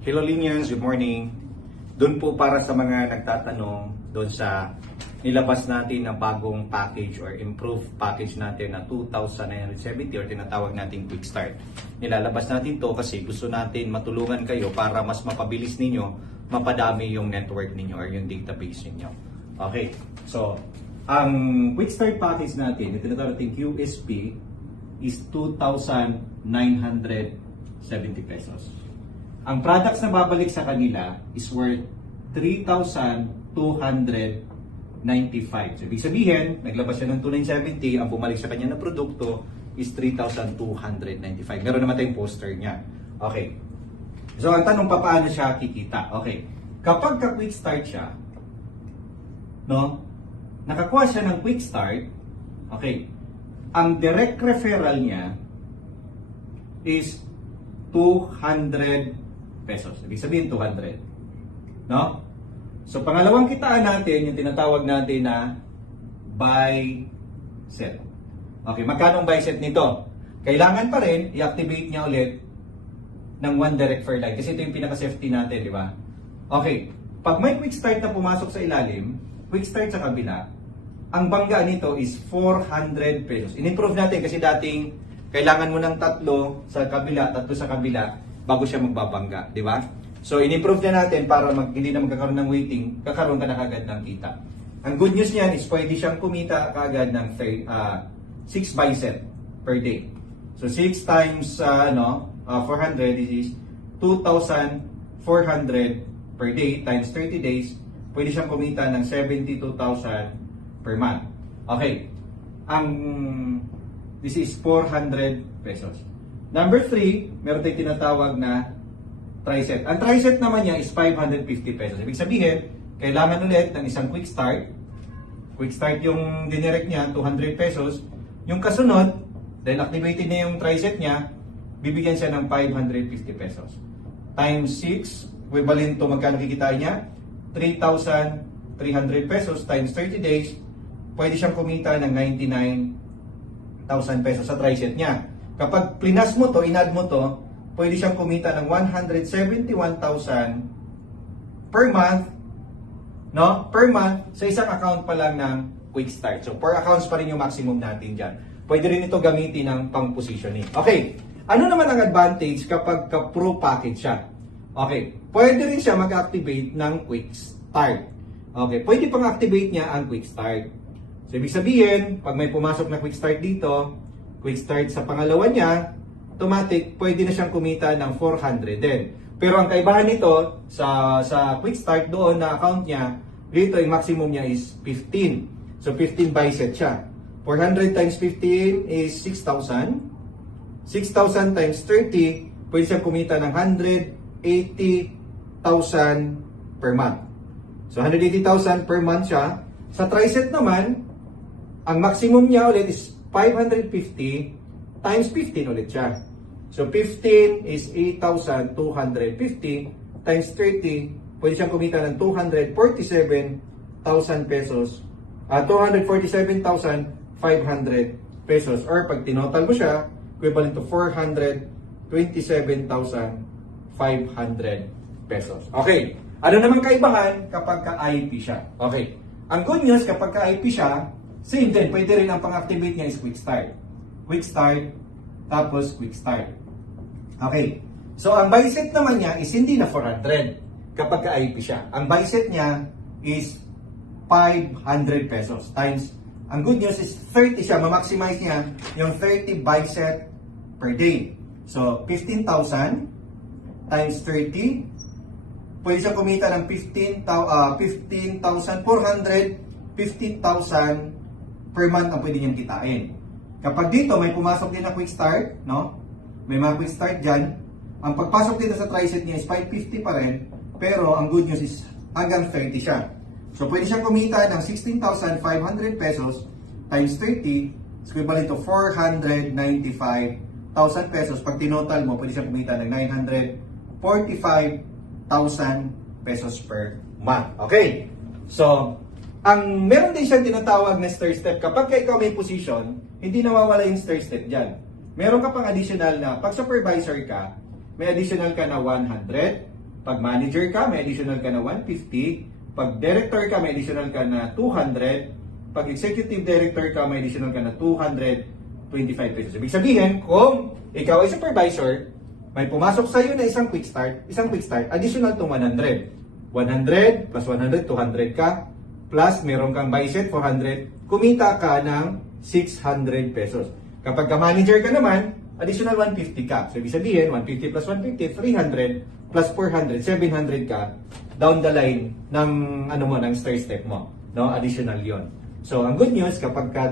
Hello Linians, good morning. Doon po para sa mga nagtatanong doon sa nilabas natin na bagong package or improved package natin na 2,970 or tinatawag natin quick start. Nilalabas natin to kasi gusto natin matulungan kayo para mas mapabilis ninyo, mapadami yung network ninyo or yung database ninyo. Okay, so ang quick start package natin, yung tinatawag natin QSP, is 2,970 pesos. Ang products na babalik sa kanila is worth 3,295. So, ibig sabihin, naglabas siya ng 2,970, ang bumalik sa kanya na produkto is 3,295. Meron naman tayong poster niya. Okay. So, ang tanong, paano siya kikita? Okay. Kapag ka-quick start siya, no, nakakuha siya ng quick start, okay, ang direct referral niya is 200 pesos. Ibig sabihin 200. No? So pangalawang kitaan natin, yung tinatawag natin na buy set. Okay, magkano ang buy set nito? Kailangan pa rin i-activate niya ulit ng one direct refer line kasi ito yung pinaka-safety natin, di ba? Okay, pag may quick start na pumasok sa ilalim, quick start sa kabila, ang bangga nito is 400 pesos. In-improve natin kasi dating kailangan mo ng tatlo sa kabila bago siya magbabangga, di ba? So, in-improve na natin para hindi na magkakaroon ng waiting, kakaroon ka na kagad ng kita. Ang good news niyan is pwede siyang kumita kagad ng 6 buy set per day. So, 6 times 400 is 2,400 per day times 30 days. Pwede siyang kumita ng 72,000 per month. Okay. This is 400 pesos. Number 3, meron tayong tinatawag na tri-set. Ang tri-set naman niya is 550 pesos. Ibig sabihin, kailangan ulit ng isang quick start. Quick start yung dinirect niya, 200 pesos. Yung kasunod, dahil activated na yung tri-set niya, bibigyan siya ng 550 pesos. Times 6, equivalent to magkano kikitain niya? 3,300 pesos times 30 days, pwede siyang kumita ng 99,000 pesos sa tri-set niya. Kapag plinas mo to, inad mo to, pwede siyang kumita ng 171,000 per month, no? Per month sa isang account pa lang ng quick start. So, per accounts pa rin yung maximum natin dyan. Pwede rin ito gamitin ng pang-positioning. Okay, ano naman ang advantage kapag ka-pro package siya? Okay, pwede rin siya mag-activate ng quick start. Okay, pwede pang activate niya ang quick start. So, ibig sabihin, pag may pumasok na quick start dito, quick start sa pangalawa niya, automatic, pwede na siyang kumita ng 400 din. Pero ang kaibahan nito, sa quick start doon na account niya, dito yung maximum niya is 15. So, 15 buy set siya. 400 times 15 is 6,000. 6,000 times 30, pwede siyang kumita ng 180,000 per month. So, 180,000 per month siya. Sa tri-set naman, ang maximum niya ulit is 550 times 15 ulit siya. So, 15 is 8,250 times 30, pwede siyang kumita ng 247,000 pesos, 247,500 pesos. Or pag tinotal mo siya, equivalent to 427,500 pesos. Okay. Ano naman kaibahan kapag ka-IP siya? Okay. Ang good news, kapag ka-IP siya, same din, pwede rin ang pang-activate niya is quick start. Quick start, tapos quick start. Okay. So, ang buy set naman niya is hindi na 400 kapag ka-IP siya. Ang buy set niya is 500 pesos times, ang good news is 30 siya. Ma-maximize niya yung 30 buy set per day. So, 15,000 times 30, pwede siya kumita ng 15,400, 15,000 per month ang pwede niyang kitain. Kapag dito may pumasok din na quick start, no? May mga quick start dyan. Ang pagpasok dito sa tri-set niya is 550 pa rin, pero ang good news is hanggang 30 siya. So pwede siyang kumita ng 16,500 pesos times 30, is equivalent to 495,000 pesos. Pag tinotal mo, pwede siyang kumita ng 945,000 pesos per month. Okay? So, ang meron din siyang tinatawag na stair step. Kapag ikaw may position, hindi nawawala yung stair step dyan. Meron ka pang additional na, pag supervisor ka, may additional ka na 100, Pag manager ka, may additional ka na 150. Pag director ka, may additional ka na 200. Pag executive director ka, may additional ka na 225 pesos. Ibig sabihin, kung ikaw ay supervisor, may pumasok sa iyo na isang quick start, additional tong 100. 100 plus 100, 200 ka. Plus, meron kang bicep, 400. Kumita ka ng 600 pesos. Kapag ka-manager ka naman, additional 150 ka. So, ibig sabihin, 150 plus 150, 300 plus 400, 700 ka down the line ng, ng stair step mo. No? Additional yon. So, ang good news, kapag ka